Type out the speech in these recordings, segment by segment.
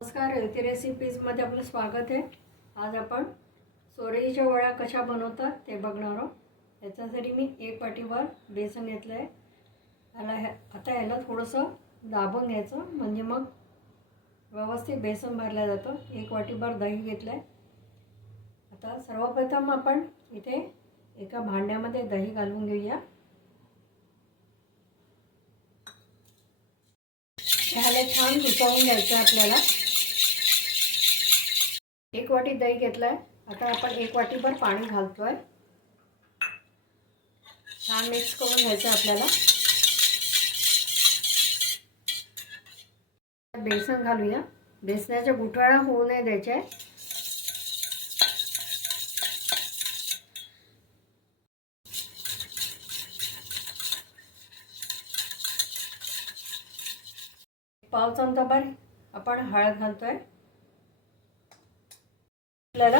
नमस्कार हेल्थी रेसिपीजमध्ये आपलं स्वागत आहे. आज आपण सोरेच्या वड्या कशा बनवतात ते बघणार आहोत. याच्यासाठी मी एक वाटीभर बेसन घेतलं आहे ह्याला ह्या आता ह्याला थोडंसं दाबून घ्यायचं. म्हणजे मग व्यवस्थित बेसन भरलं जातं. एक वाटीभर दही घेतलं आहे आता सर्वप्रथम आपण इथे एका भांड्यामध्ये दही घालून घेऊया. ह्याला छान घुसवून घ्यायचं आहे आपल्याला. एक वाटी दही घेतलाय. आता आपण एक वाटीभर पाणी घालतोय. छान मिक्स करून घ्यायचं आपल्याला. बेसन घालूया. बेसनाच्या गुठळ्या होऊ नये द्यायच्या पाव चमचाभर आपण हळद घालतोय. आपल्याला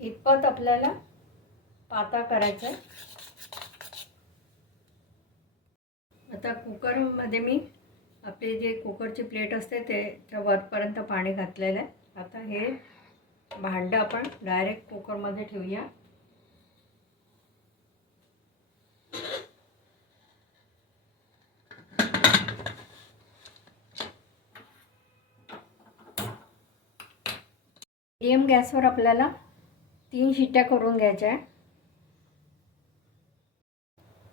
इतपत आपल्याला पाता करायचा आहे. आता कुकरमध्ये मी आपली जे कुकरची प्लेट असते त्याच्या वरपर्यंत पाणी घातलेलं आहे. आता हे भांडं आपण डायरेक्ट कुकरमध्ये ठेवूया. मीडियम गॅसवर आपल्याला तीन शिट्ट्या करून घ्यायच्या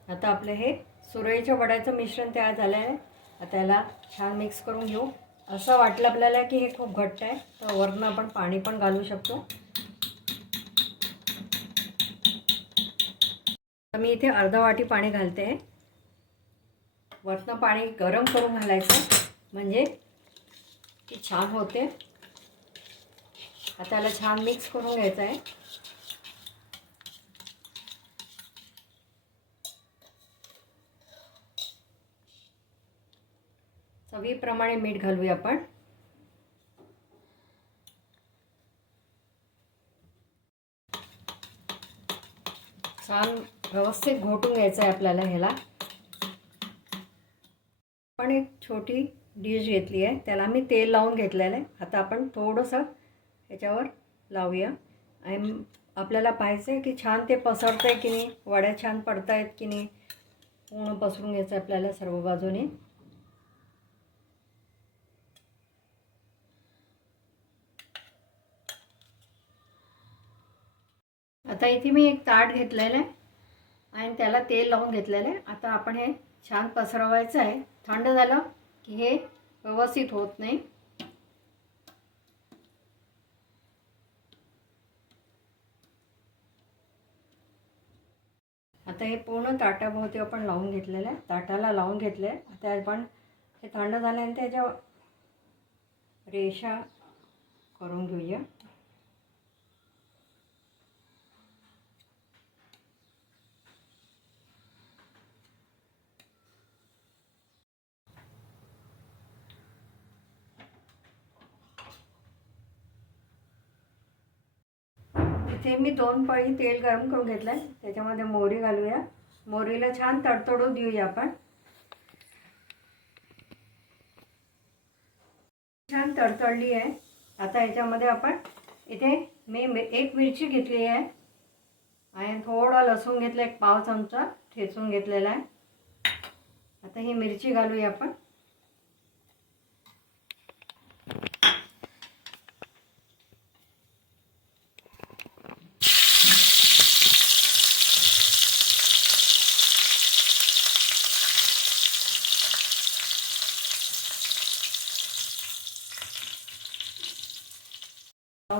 आता आपलं हे सुरईच्या वड्याचं मिश्रण तयार झालं आहे. आता याला छान मिक्स करून घेऊ. असं वाटलं आपल्याला की हे खूप घट्ट आहे तर वरनं आपण पाणी पण घालू शकतो. तर मी इथे अर्धा वाटी पाणी घालते. वरनं पाणी गरम करून घालायचं म्हणजे ती छान होते. आता याला छान मिक्स करून घ्यायचं आहे. चवीप्रमाणे मीठ घालूया आपण. छान व्यवस्थित घोटून घ्यायचं आहे आपल्याला ह्याला. आपण एक छोटी डिश घेतली आहे. त्याला मी तेल लावून घेतलेलं आहे. आता आपण थोडंसं ह्याच्यावर लावूया. आणि आपल्याला पाहायचं आहे की छान ते पसरतं आहे की नाही वड्या छान पडत आहेत की नाही पूर्ण पसरून घ्यायचं आहे आपल्याला सर्व बाजूने. आता इथे मी एक ताट घेतलेलं आहे आणि त्याला तेल लावून घेतलेलं आहे. आता आपण हे छान पसरवायचं आहे. थंड झालं की हे व्यवस्थित होत नाही. आता हे पूर्ण ताटाभोवती आपण लावून घेतलेलं आहे. ताटाला लावून घेतलं आहे आता आपण हे थंड झाल्यानंतर त्याच्या रेषा करून घेऊया. इथे मी दोन पळी तेल गरम करून घेतलं आहे त्याच्यामध्ये मोहरी घालूया. मोहरीला छान तडतडू देऊया आपण. छान तडतडली आहे. आता याच्यामध्ये आपण इथे मी एक मिरची घेतली आहे. आणि थोडं लसूण घेतलं एक पाव चमचा ठेचून घेतलेला आहे. आता ही मिरची घालूया आपण.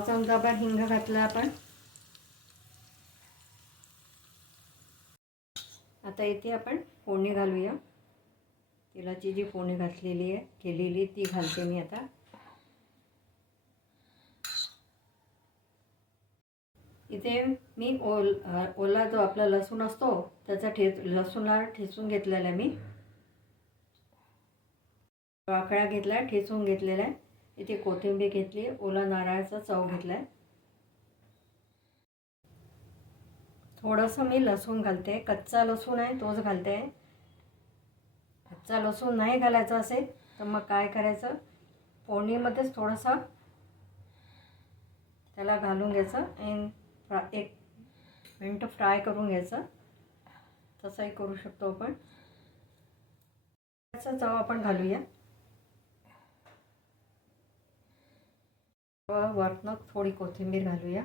चमचाभर हिंग घातला आपण. आता येते आपण फोडणी घालूया. तेलाची जी फोडणी घातलेली आहे केलेली ती घालते मी आता. इथे मी ओल ओला जो आपला लसूण असतो त्याचा ठे लसूणला ठेचून घेतलेला आहे मी. वाकळा घेतला ठेचून घेतलेला आहे. इथे कोथिंबीर घेतली ओला नारळाचा चव घेतला आहे थोडंसं मी लसूण घालते कच्चा लसूण आहे तोच घालते. कच्चा लसूण नाही घालायचा असेल तर मग काय करायचं? फोडणीमध्येच थोडंसं त्याला घालून घ्यायचं आणि फ्रा एक मिनटं फ्राय करून घ्यायचं. तसंही करू शकतो आपण. त्याचा चव आपण घालूया. वरनं थोडी कोथिंबीर घालूया.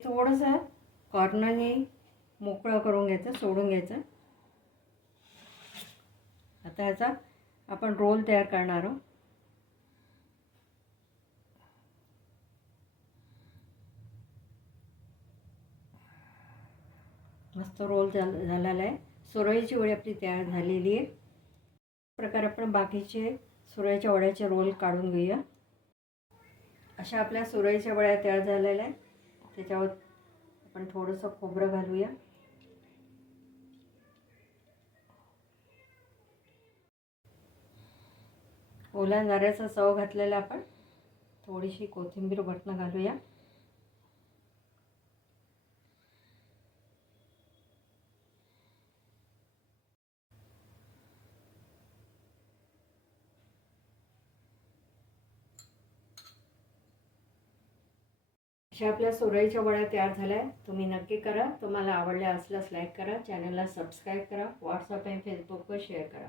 थोडंसं कॉर्नरने मोकळं करून घ्यायचं सोडून घ्यायचं. आता ह्याचा आपण रोल तयार करणार आहोत. मस्त रोल झाल झालेला आहे. सुरळीची वडी आपली तयार झालेली आहे. प्रकारे आपण बाकीचे सुरळीच्या वड्याचे रोल काढून घेऊया. अशा आपल्या सुरळीच्या वड्या तयार झालेल्या आहे त्याच्यावर आपण थोडंसं खोबरं घालूया. ओल्या नाऱ्याचा चव घातलेला आपण. थोडीशी कोथिंबीर बटणं घालूया. अशा आपल्या सुरळीच्या वड्या तयार झाल्या तुम्ही नक्की करा. तुम्हाला आवडल्या असल्यास लाईक करा. चॅनलला सबस्क्राईब करा. व्हॉट्सअप आणि फेसबुकवर शेअर करा.